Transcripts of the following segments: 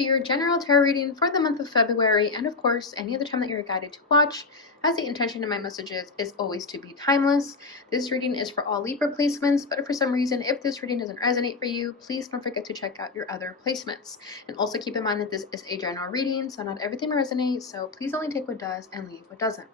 to your general tarot reading for the month of February, and of course, any other time that you're guided to watch, as the intention of my messages is always to be timeless. This reading is for all Libra placements, but if for some reason, if this reading doesn't resonate for you, please don't forget to check out your other placements. And also keep in mind that this is a general reading, so not everything will resonate, so please only take what does and leave what doesn't.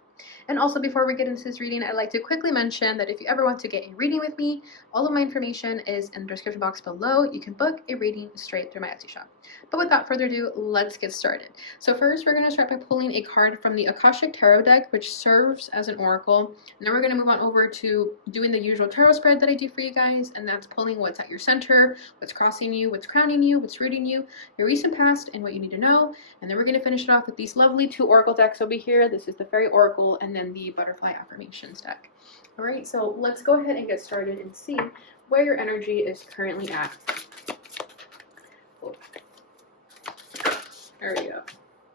And also, before we get into this reading, I'd like to quickly mention that if you ever want to get a reading with me, all of my information is in the description box below. You can book a reading straight through my Etsy shop. But without further ado, let's get started. So first, we're going to start by pulling a card from the Akashic Tarot deck, which serves as an oracle. And then we're going to move on over to doing the usual tarot spread that I do for you guys, and that's pulling what's at your center, what's crossing you, what's crowning you, what's rooting you, your recent past, and what you need to know. And then we're going to finish it off with these lovely 2 oracle decks over here. This is the Fairy Oracle and then the Butterfly Affirmations deck. All right, so let's go ahead and get started and see where your energy is currently at. Oh. There we go.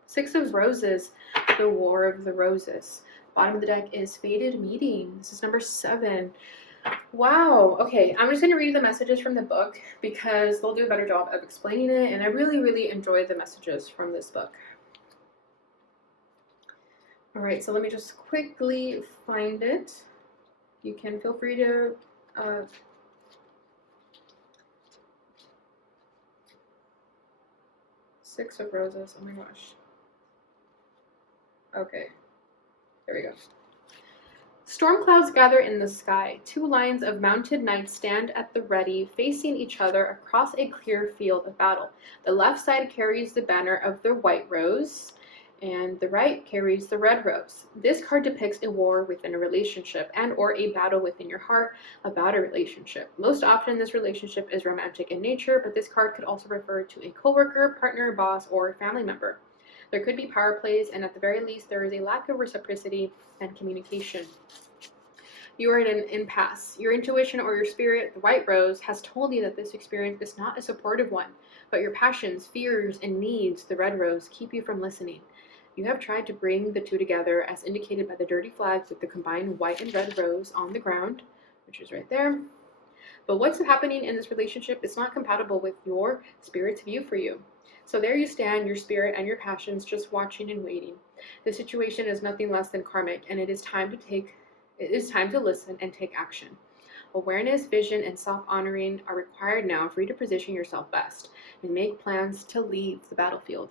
6 of Roses, the War of the Roses. Bottom of the deck is Fated Meeting. This is number 7. Wow. Okay, I'm just going to read the messages from the book because they'll do a better job of explaining it, and I really enjoy the messages from this book. All right, so let me just quickly find it. You can feel free to Six of Roses. Oh my gosh. Okay, there we go. Storm clouds gather in the sky. 2 lines of mounted knights stand at the ready, facing each other across a clear field of battle. The left side carries the banner of the white rose, and the right carries the red rose. This card depicts a war within a relationship and or a battle within your heart about a relationship. Most often this relationship is romantic in nature, but this card could also refer to a coworker, partner, boss, or family member. There could be power plays, and at the very least there is a lack of reciprocity and communication. You are in an impasse. Your intuition or your spirit, the white rose, has told you that this experience is not a supportive one, but your passions, fears, and needs, the red rose, keep you from listening. You have tried to bring the 2 together as indicated by the dirty flags with the combined white and red rose on the ground, which is right there. But what's happening in this relationship is not compatible with your spirit's view for you. So there you stand, your spirit and your passions just watching and waiting. The situation is nothing less than karmic, and it is time to listen and take action. Awareness, vision, and self-honoring are required now for you to position yourself best and make plans to leave the battlefield.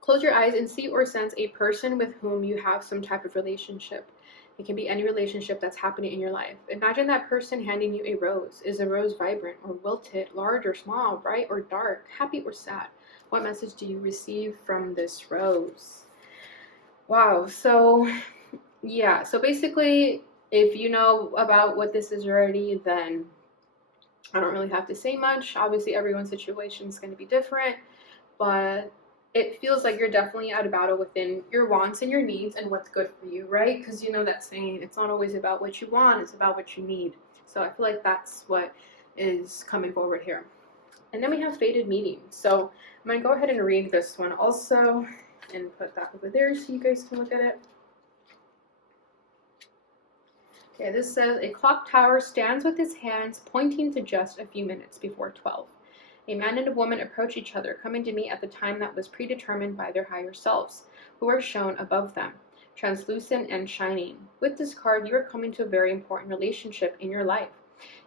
Close your eyes and see or sense a person with whom you have some type of relationship. It can be any relationship that's happening in your life. Imagine that person handing you a rose. Is the rose vibrant or wilted, large or small, bright or dark, happy or sad? What message do you receive from this rose? Wow, so yeah, so basically, if you know about what this is already, then I don't really have to say much. Obviously, everyone's situation is going to be different, but it feels like you're definitely at a battle within your wants and your needs and what's good for you, right? Because you know that saying, it's not always about what you want, it's about what you need. So I feel like that's what is coming forward here. And then we have Fated Meeting. So I'm going to go ahead and read this one also and put that over there so you guys can look at it. Okay, this says, a clock tower stands with his hands pointing to just a few minutes before 12. A man and a woman approach each other, coming to meet at the time that was predetermined by their higher selves, who are shown above them, translucent and shining. With this card, you are coming to a very important relationship in your life.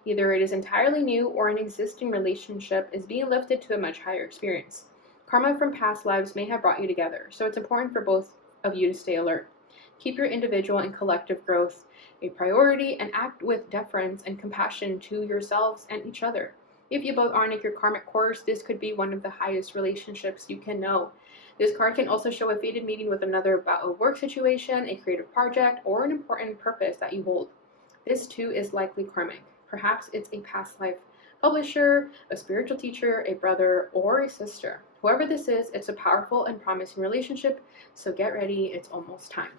Either it is entirely new or an existing relationship is being lifted to a much higher experience. Karma from past lives may have brought you together, so it's important for both of you to stay alert. Keep your individual and collective growth a priority and act with deference and compassion to yourselves and each other. If you both aren't in your karmic course, this could be one of the highest relationships you can know. This card can also show a fated meeting with another about a work situation, a creative project, or an important purpose that you hold. This too is likely karmic. Perhaps it's a past life publisher, a spiritual teacher, a brother, or a sister. Whoever this is, it's a powerful and promising relationship, so get ready, it's almost time.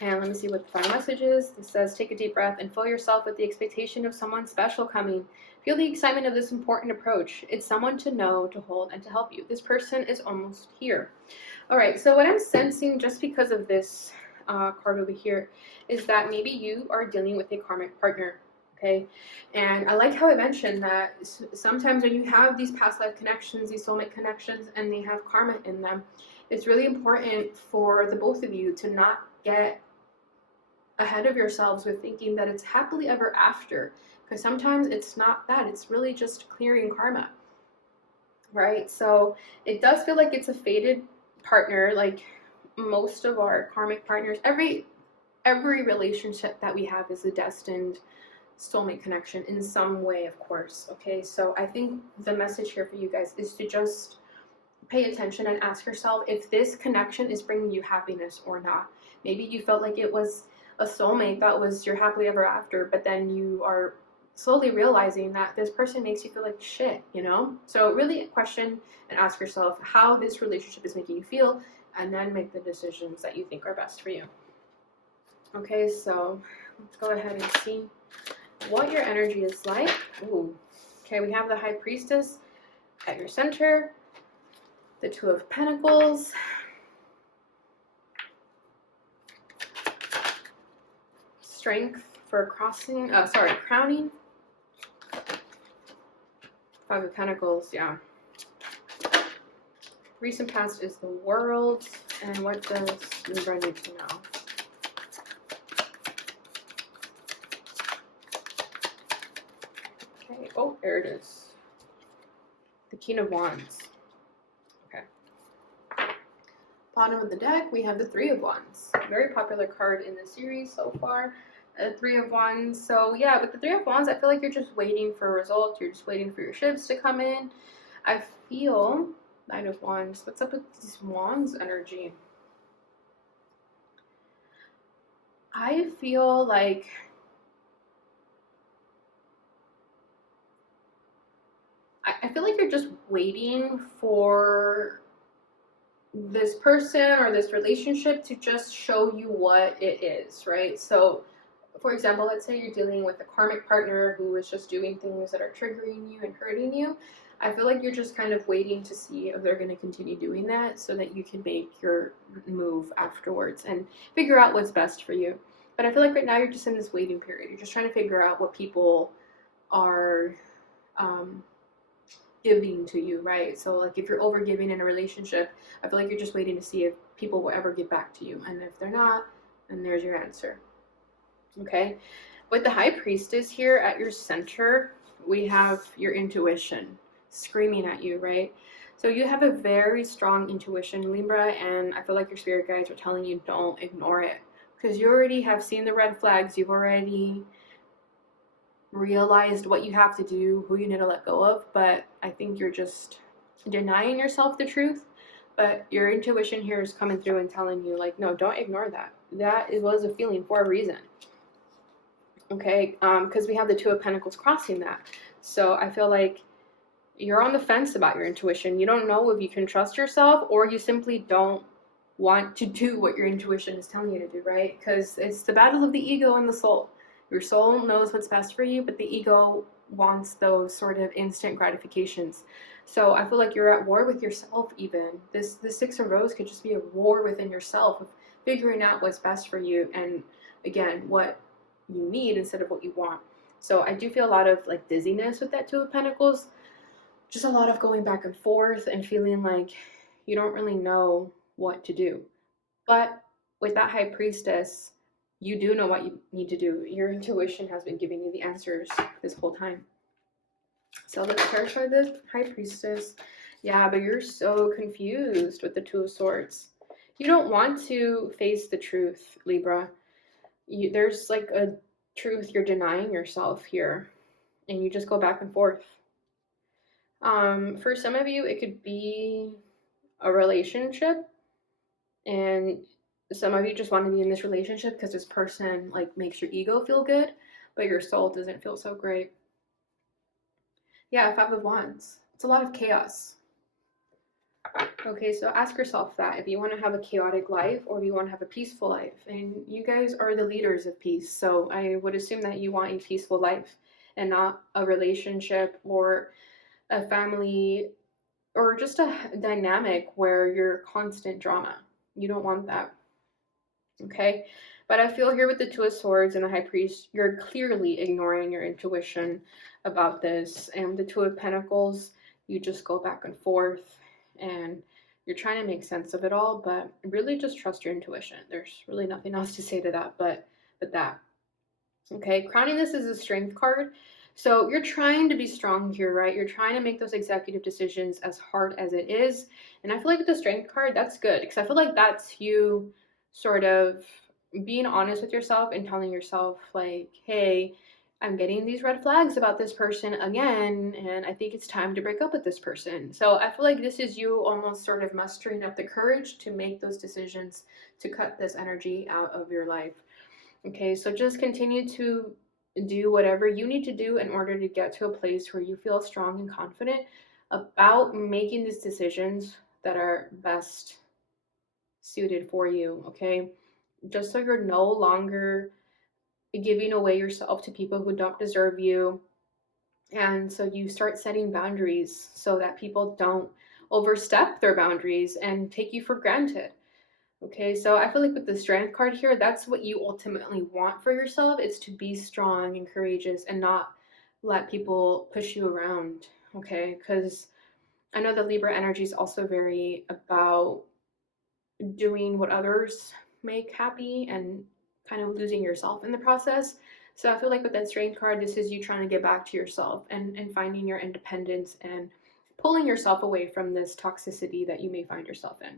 And let me see what the final message is. This says, take a deep breath and fill yourself with the expectation of someone special coming. Feel the excitement of this important approach. It's someone to know, to hold, and to help you. This person is almost here. All right, so what I'm sensing just because of this card over here is that maybe you are dealing with a karmic partner. okay? And I like how I mentioned that sometimes when you have these past life connections, these soulmate connections, and they have karma in them, it's really important for the both of you to not get ahead of yourselves with thinking that it's happily ever after, because sometimes it's not that. It's really just clearing karma, right? So it does feel like it's a fated partner. Like most of our karmic partners, every relationship that we have is a destined soulmate connection in some way, of course. Okay, so I think the message here for you guys is to just pay attention and ask yourself if this connection is bringing you happiness or not. Maybe you felt like it was a soulmate that was your happily ever after, but then you are slowly realizing that this person makes you feel like shit, you know? So really question and ask yourself how this relationship is making you feel, and then make the decisions that you think are best for you. Okay, so let's go ahead and see what your energy is like. Ooh. Okay, we have the High Priestess at your center, the Two of Pentacles, Strength for crowning, Five of Pentacles, yeah. Recent past is the World, and what does Libra need to know? Okay, oh, there it is. The King of Wands. Okay. Bottom of the deck, we have the Three of Wands. Very popular card in the series so far. Three of Wands. So yeah, with the Three of Wands, I feel like you're just waiting for a result. You're just waiting for your ships to come in. I feel Nine of Wands. What's up with this Wands energy? I feel like you're just waiting for this person or this relationship to just show you what it is, right? So for example, let's say you're dealing with a karmic partner who is just doing things that are triggering you and hurting you. I feel like you're just kind of waiting to see if they're going to continue doing that so that you can make your move afterwards and figure out what's best for you. But I feel like right now you're just in this waiting period. You're just trying to figure out what people are giving to you, right? So like if you're over giving in a relationship, I feel like you're just waiting to see if people will ever get back to you. And if they're not, then there's your answer. Okay, with the High Priestess here at your center, we have your intuition screaming at you, right? So you have a very strong intuition, Libra, and I feel like your spirit guides are telling you don't ignore it, because you already have seen the red flags. You've already realized what you have to do, who you need to let go of, but I think you're just denying yourself the truth. But your intuition here is coming through and telling you, like, no, don't ignore that. That it was a feeling for a reason. Okay, because we have the Two of Pentacles crossing that. So I feel like you're on the fence about your intuition. You don't know if you can trust yourself, or you simply don't want to do what your intuition is telling you to do, right? Because it's the battle of the ego and the soul. Your soul knows what's best for you, but the ego wants those sort of instant gratifications. So I feel like you're at war with yourself even. The Six of Roses could just be a war within yourself of figuring out what's best for you and, again, what you need instead of what you want. So I do feel a lot of like dizziness with that Two of Pentacles. Just a lot of going back and forth and feeling like you don't really know what to do. But with that High Priestess, you do know what you need to do. Your intuition has been giving you the answers this whole time. So let's clarify the High Priestess. Yeah, but you're so confused with the Two of Swords. You don't want to face the truth, Libra. There's like a truth you're denying yourself here, and you just go back and forth. For some of you, it could be a relationship, and some of you just want to be in this relationship because this person like makes your ego feel good, but your soul doesn't feel so great. Yeah, Five of Wands. It's a lot of chaos. Okay, so ask yourself that if you want to have a chaotic life or if you want to have a peaceful life. And you guys are the leaders of peace, so I would assume that you want a peaceful life and not a relationship or a family or just a dynamic where you're constant drama. You don't want that. Okay, But I feel here with the Two of Swords and the High Priest, you're clearly ignoring your intuition about this. And the Two of Pentacles, you just go back and forth and you're trying to make sense of it all, but really just trust your intuition. There's really nothing else to say to that but that. Okay, crowning this is a strength card. So you're trying to be strong here, right? You're trying to make those executive decisions as hard as it is. And I feel like with the strength card, that's good because I feel like that's you sort of being honest with yourself and telling yourself, like, hey, I'm getting these red flags about this person again, and I think it's time to break up with this person. So I feel like this is you almost sort of mustering up the courage to make those decisions to cut this energy out of your life. Okay, so just continue to do whatever you need to do in order to get to a place where you feel strong and confident about making these decisions that are best suited for you, okay? Just so you're no longer giving away yourself to people who don't deserve you. And so you start setting boundaries so that people don't overstep their boundaries and take you for granted. Okay, so I feel like with the strength card here, that's what you ultimately want for yourself. It's to be strong and courageous and not let people push you around. Okay, because I know the Libra energy is also very about doing what others make happy and kind of losing yourself in the process. So I feel like with that strength card, this is you trying to get back to yourself and finding your independence and pulling yourself away from this toxicity that you may find yourself in.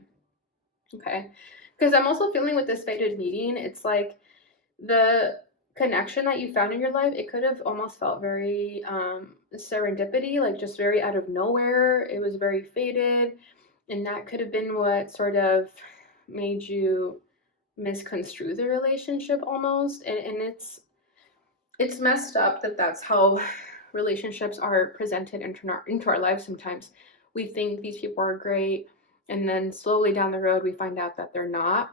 Okay, because I'm also feeling with this fated meeting, it's like the connection that you found in your life, it could have almost felt very serendipity, like just very out of nowhere. It was very fated, and that could have been what sort of made you misconstrue the relationship almost. And it's messed up that that's how relationships are presented into our lives sometimes. We think these people are great, and then slowly down the road we find out that they're not,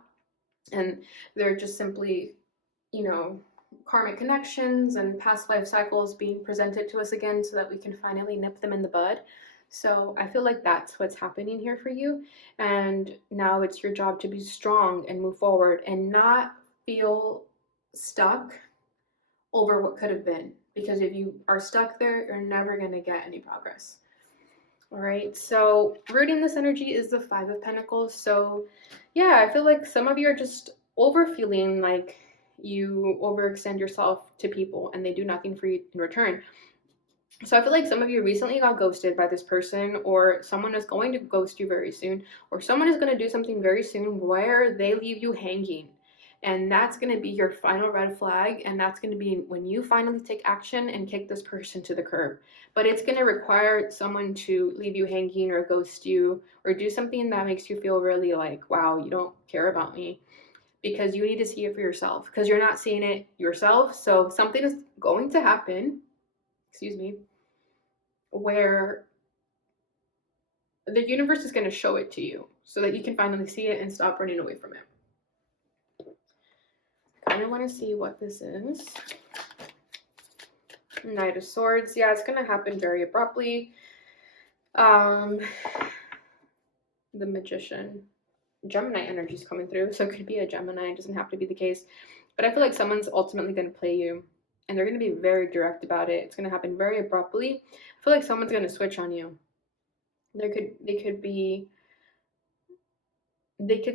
and they're just simply, you know, karmic connections and past life cycles being presented to us again so that we can finally nip them in the bud. So I feel like that's what's happening here for you, and now it's your job to be strong and move forward and not feel stuck over what could have been, because if you are stuck there, you're never going to get any progress. All right, so rooting this energy is the Five of Pentacles. So yeah, I feel like some of you are just over feeling like you overextend yourself to people and they do nothing for you in return. So I feel like some of you recently got ghosted by this person, or someone is going to ghost you very soon, or someone is going to do something very soon where they leave you hanging. And that's going to be your final red flag, and that's going to be when you finally take action and kick this person to the curb. But it's going to require someone to leave you hanging or ghost you or do something that makes you feel really like, wow, you don't care about me, because you need to see it for yourself, because you're not seeing it yourself. So something is going to happen, excuse me, where the universe is going to show it to you so that you can finally see it and stop running away from it. I kind of want to see what this is. Knight of Swords. Yeah, it's going to happen very abruptly. The Magician. Gemini energy is coming through, so it could be a Gemini. It doesn't have to be the case. But I feel like someone's ultimately going to play you, and they're going to be very direct about it. It's going to happen very abruptly. I feel like someone's going to switch on you. They could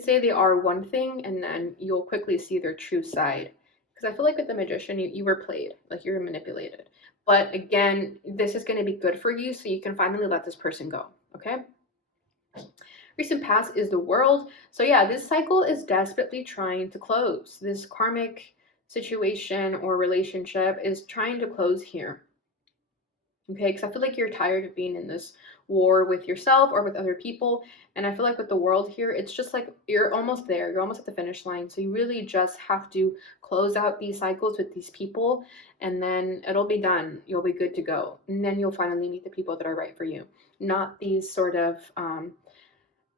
say they are one thing, and then you'll quickly see their true side. Because I feel like with the Magician, you were played, like you were manipulated. But again, this is going to be good for you, so you can finally let this person go, okay? Recent past is the World. So yeah, this cycle is desperately trying to close. This karmic situation or relationship is trying to close here. Okay, because I feel like you're tired of being in this war with yourself or with other people. And I feel like with the World here, it's just like you're almost there. You're almost at the finish line. So you really just have to close out these cycles with these people, and then it'll be done. You'll be good to go. And then you'll finally meet the people that are right for you. Not these sort of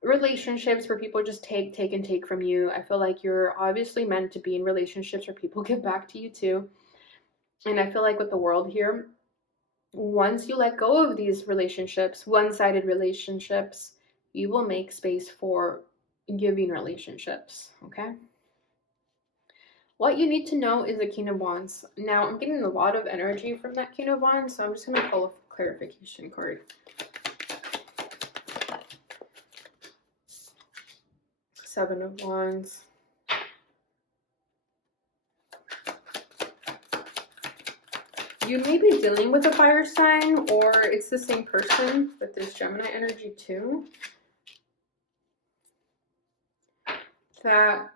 relationships where people just take and take from you. I feel like you're obviously meant to be in relationships where people give back to you too. And I feel like with the World here, once you let go of these relationships, one-sided relationships, you will make space for giving relationships, okay? What you need to know is the King of Wands. Now, I'm getting a lot of energy from that King of Wands, so I'm just going to pull a clarification card. Seven of Wands. You may be dealing with a fire sign, or it's the same person with this Gemini energy too. That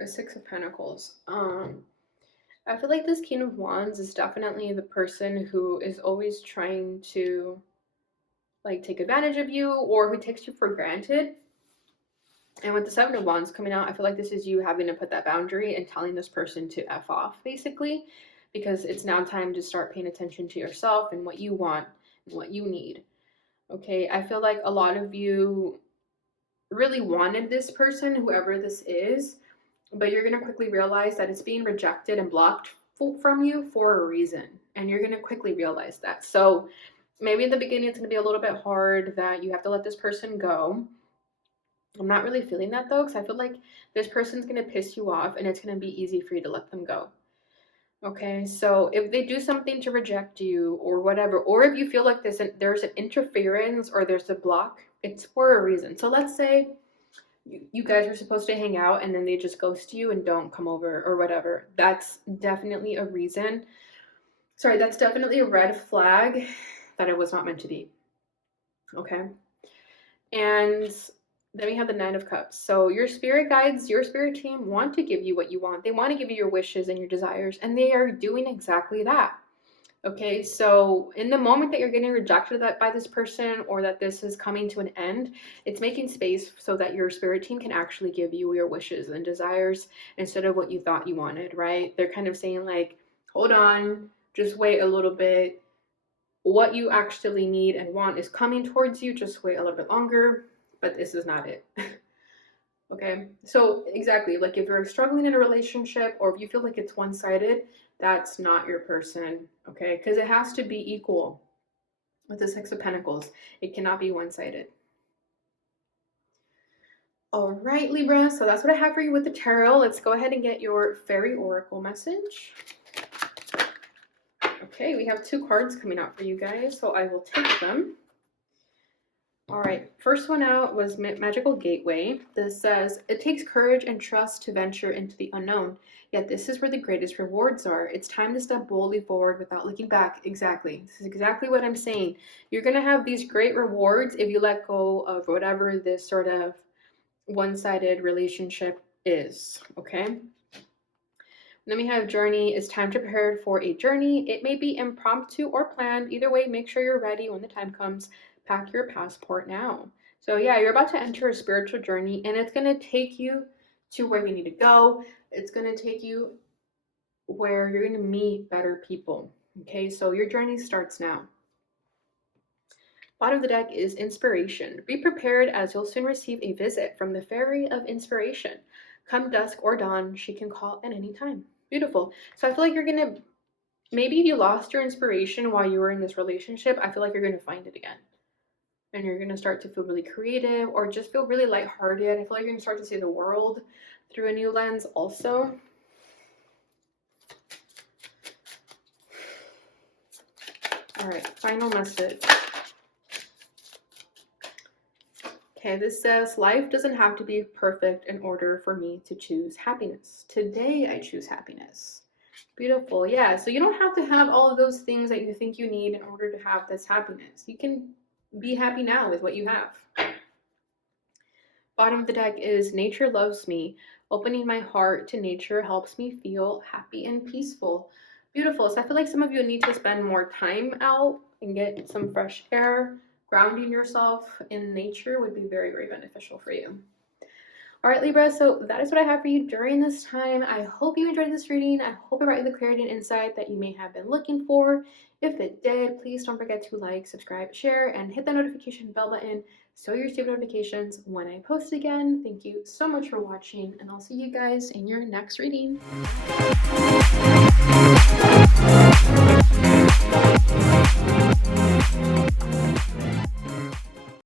a Six of Pentacles. I feel like this King of Wands is definitely the person who is always trying to like take advantage of you, or who takes you for granted. And with the Seven of Wands coming out, I feel like this is you having to put that boundary and telling this person to F off, basically, because it's now time to start paying attention to yourself and what you want and what you need. Okay, I feel like a lot of you really wanted this person, whoever this is, but you're going to quickly realize that it's being rejected and blocked from you for a reason. And you're going to quickly realize that. So maybe in the beginning, it's going to be a little bit hard that you have to let this person go. I'm not really feeling that though, because I feel like this person's going to piss you off and it's going to be easy for you to let them go. Okay, so if they do something to reject you or whatever, or if you feel like there's an interference or there's a block, it's for a reason. So let's say you guys are supposed to hang out and then they just ghost you and don't come over or whatever. That's definitely a reason. Sorry, that's definitely a red flag that it was not meant to be. Okay. And then we have the Nine of Cups. So your spirit guides, your spirit team want to give you what you want. They want to give you your wishes and your desires, and they are doing exactly that. Okay, so in the moment that you're getting rejected by this person, or that this is coming to an end, it's making space so that your spirit team can actually give you your wishes and desires instead of what you thought you wanted, right? They're kind of saying like, hold on, just wait a little bit. What you actually need and want is coming towards you. Just wait a little bit longer. But this is not it. Okay, so exactly, like if you're struggling in a relationship, or if you feel like it's one-sided, that's not your person. Okay, because it has to be equal with the Six of Pentacles. It cannot be one-sided. All right, Libra, so that's what I have for you with the tarot. Let's go ahead and get your fairy oracle message. Okay, we have two cards coming out for you guys, so I will take them. All right, first one out was Magical Gateway. This says, it takes courage and trust to venture into the unknown, yet this is where the greatest rewards are. It's time to step boldly forward without looking back. Exactly. This is exactly what I'm saying. You're going to have these great rewards if you let go of whatever this sort of one-sided relationship is, okay? Then we have journey. It's time to prepare for a journey. It may be impromptu or planned. Either way, make sure you're ready when the time comes. Pack your passport now. So yeah, you're about to enter a spiritual journey, and it's going to take you to where you need to go. It's going to take you where you're going to meet better people. Okay, so your journey starts now. Bottom of the deck is inspiration. Be prepared, as you'll soon receive a visit from the fairy of inspiration. Come dusk or dawn, she can call at any time. Beautiful. So I feel like you're going to, maybe you lost your inspiration while you were in this relationship. I feel like you're going to find it again. And you're going to start to feel really creative, or just feel really lighthearted. I feel like you're going to start to see the world through a new lens also. All right, final message. Okay, this says, life doesn't have to be perfect in order for me to choose happiness. Today I choose happiness. Beautiful. Yeah, so you don't have to have all of those things that you think you need in order to have this happiness. You can be happy now with what you have. Bottom of the deck is nature loves me. Opening my heart to nature helps me feel happy and peaceful. Beautiful. So I feel like some of you need to spend more time out and get some fresh air. Grounding yourself in nature would be very, very beneficial for you. All right, Libra, so that is what I have for you during this time. I hope you enjoyed this reading. I hope it brought you the clarity and insight that you may have been looking for. If it did, please don't forget to like, subscribe, share, and hit the notification bell button so you receive notifications when I post again. Thank you so much for watching, and I'll see you guys in your next reading.